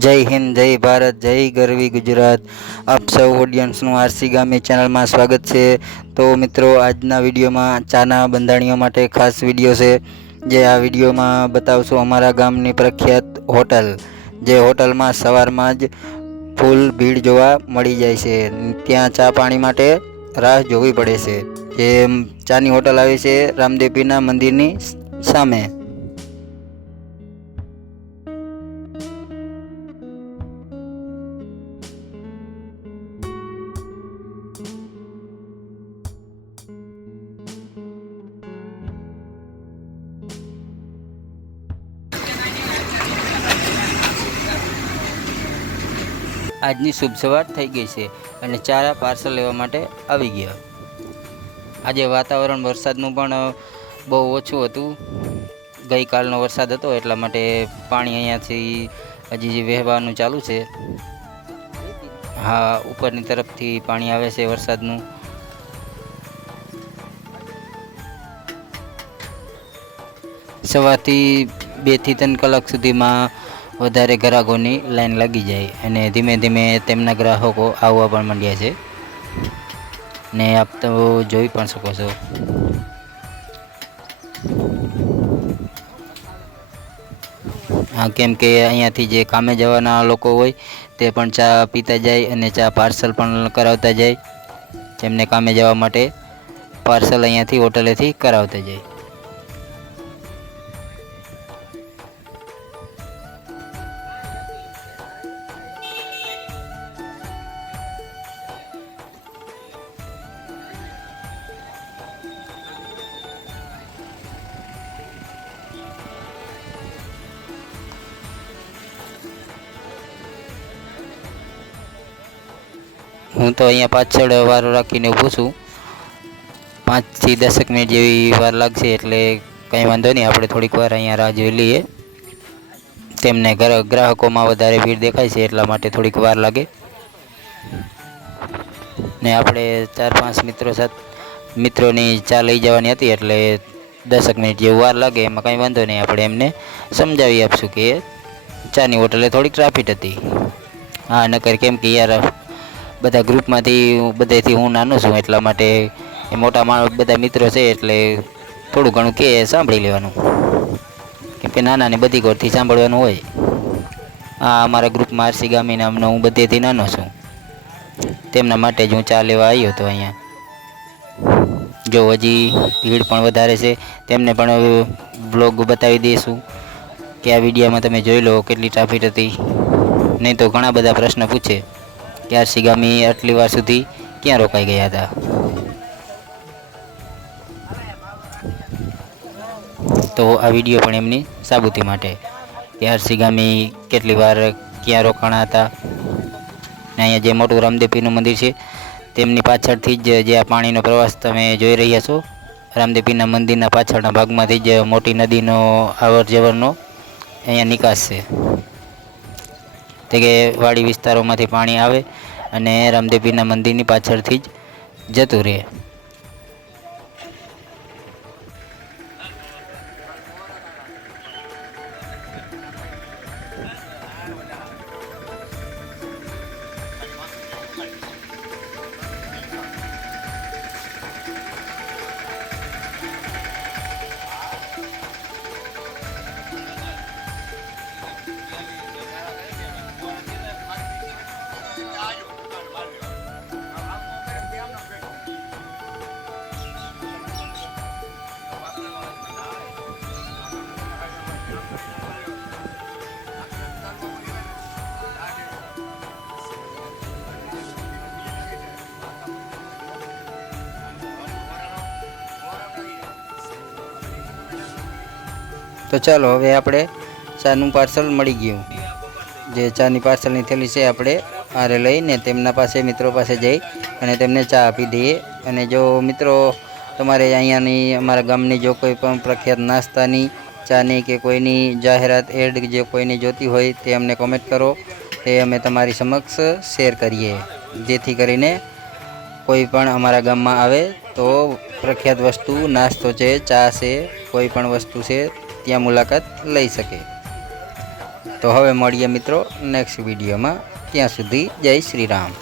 જય હિન્દ, જય ભારત, જય ગરવી ગુજરાત. આપ સૌ ઓડિયન્સનું આરસી ગામી ચેનલમાં સ્વાગત છે. તો મિત્રો, આજના વિડીયોમાં ચાના બંધાણીઓ માટે ખાસ વીડિયો છે. જે આ વિડીયોમાં બતાવશું અમારા ગામની પ્રખ્યાત હોટલ, જે હોટલમાં સવારમાં જ ફૂલ ભીડ જોવા મળી જાય છે. ત્યાં ચા પાણી માટે રાહ જોવી પડે છે. જે ચાની હોટલ આવી છે રામદેવીના મંદિરની સામે. આજની શુભ સવાર થઈ ગઈ છે અને ચારા પાર્સલ લેવા માટે આવી ગયા. આજે વાતાવરણ વરસાદનું પણ બહુ ઓછું હતું. ગઈકાલનો વરસાદ હતો એટલા માટે પાણી અહીંયાથી હજી વહેવાનું ચાલુ છે. હા, ઉપરની તરફથી પાણી આવે છે વરસાદનું. સવારથી બેથી ત્રણ કલાક સુધીમાં વધારે ગ્રાહકોની લાઈન લાગી જાય અને ધીમે ધીમે તેમના ગ્રાહકો આવવા પણ માંડ્યા છે. ને આપ તો જોઈ પણ શકો છો. હા, કેમ કે અહીંયાથી જે કામે જવાના લોકો હોય તે પણ ચા પીતા જાય અને ચા પાર્સલ પણ કરાવતા જાય. જેમને કામે જવા માટે પાર્સલ અહીંયાથી હોટલેથી કરાવતા જાય. હું તો અહીંયા પાછળ વારો રાખીને ઊભો છું. પાંચથી દસેક મિનિટ જેવી વાર લાગશે એટલે કંઈ વાંધો નહીં, આપણે થોડીક વાર અહીંયા રાહ જોઈ લઈએ. તેમને ગ્રા- ગ્રાહકોમાં વધારે ભીડ દેખાય છે એટલા માટે થોડીક વાર લાગે. ને આપણે ચાર પાંચ મિત્રો સાથે, મિત્રોની ચા લઈ જવાની હતી એટલે દસેક મિનિટ જેવું વાર લાગે, એમાં કંઈ વાંધો નહીં, આપણે એમને સમજાવી આપશું કે ચાની હોટલે થોડીક ટ્રાફિક હતી. હા, નકર કેમ કે યાર બધા ગ્રુપમાંથી બધેથી હું નાનો છું, એટલા માટે એ મોટા માણસ બધા મિત્રો છે, એટલે થોડું ઘણું કે સાંભળી લેવાનું. કેમ કે નાનાને બધી કોરથી સાંભળવાનું હોય. આ અમારા ગ્રુપમાં આરસી ગામી નામનો હું બધેથી નાનો છું. તેમના માટે જ હું ચા લેવા આવ્યો હતો અહીંયા. જો હજી ભીડ પણ વધારે છે, તેમને પણ બ્લોગ બતાવી દઈશું કે આ વિડીયોમાં તમે જોઈ લો કેટલી ટ્રાફિક હતી. નહીં તો ઘણા બધા પ્રશ્ન પૂછે. કે આરસી ગામી આટલી વાર સુધી ક્યાં રોકાઈ ગયા હતા? તો આ વીડિયો પણ એમની સાબુતી માટે. કે આરસી ગામી કેટલી વાર ક્યાં રોકાણા હતા? અહીંયા જે મોટું રામદેવપીનું મંદિર છે, તેમની પાછળથી જ જે આ પાણીનો પ્રવાસ તમે જોઈ રહ્યા છો રામદેવપીના મંદિરના પાછળના ભાગમાંથી જ મોટી નદીનો અવર અહીંયા નિકાસ છે. તે કે વાડી વિસ્તારોમાંથી પાણી આવે અને રામદેવીના મંદિરની પાછળથી જ જતું રહે. તો ચાલો, હવે આપણે ચાનું પાર્સલ મળી ગયું. જે ચાની પાર્સલની થેલી છે, આપણે આરે લઈને તેમના પાસે, મિત્રો પાસે જઈ અને તેમને ચા આપી દઈએ. અને જો મિત્રો, તમારે અહીંયાની, અમારા ગામની જો કોઈ પણ પ્રખ્યાત નાસ્તાની, ચાની કે કોઈની જાહેરાત, એડ જે કોઈની જોતી હોય, તે અમને કોમેન્ટ કરો. તે અમે તમારી સમક્ષ શેર કરીએ. જેથી કરીને કોઈ પણ અમારા ગામમાં આવે તો પ્રખ્યાત વસ્તુ, નાસ્તો છે, ચા છે કોઈ પણ વસ્તુ છે, ત્યાં મુલાકાત લઈ શકે. તો હવે મળીએ મિત્રો નેક્સ્ટ વિડીયોમાં. ત્યાં સુધી જય શ્રી રામ.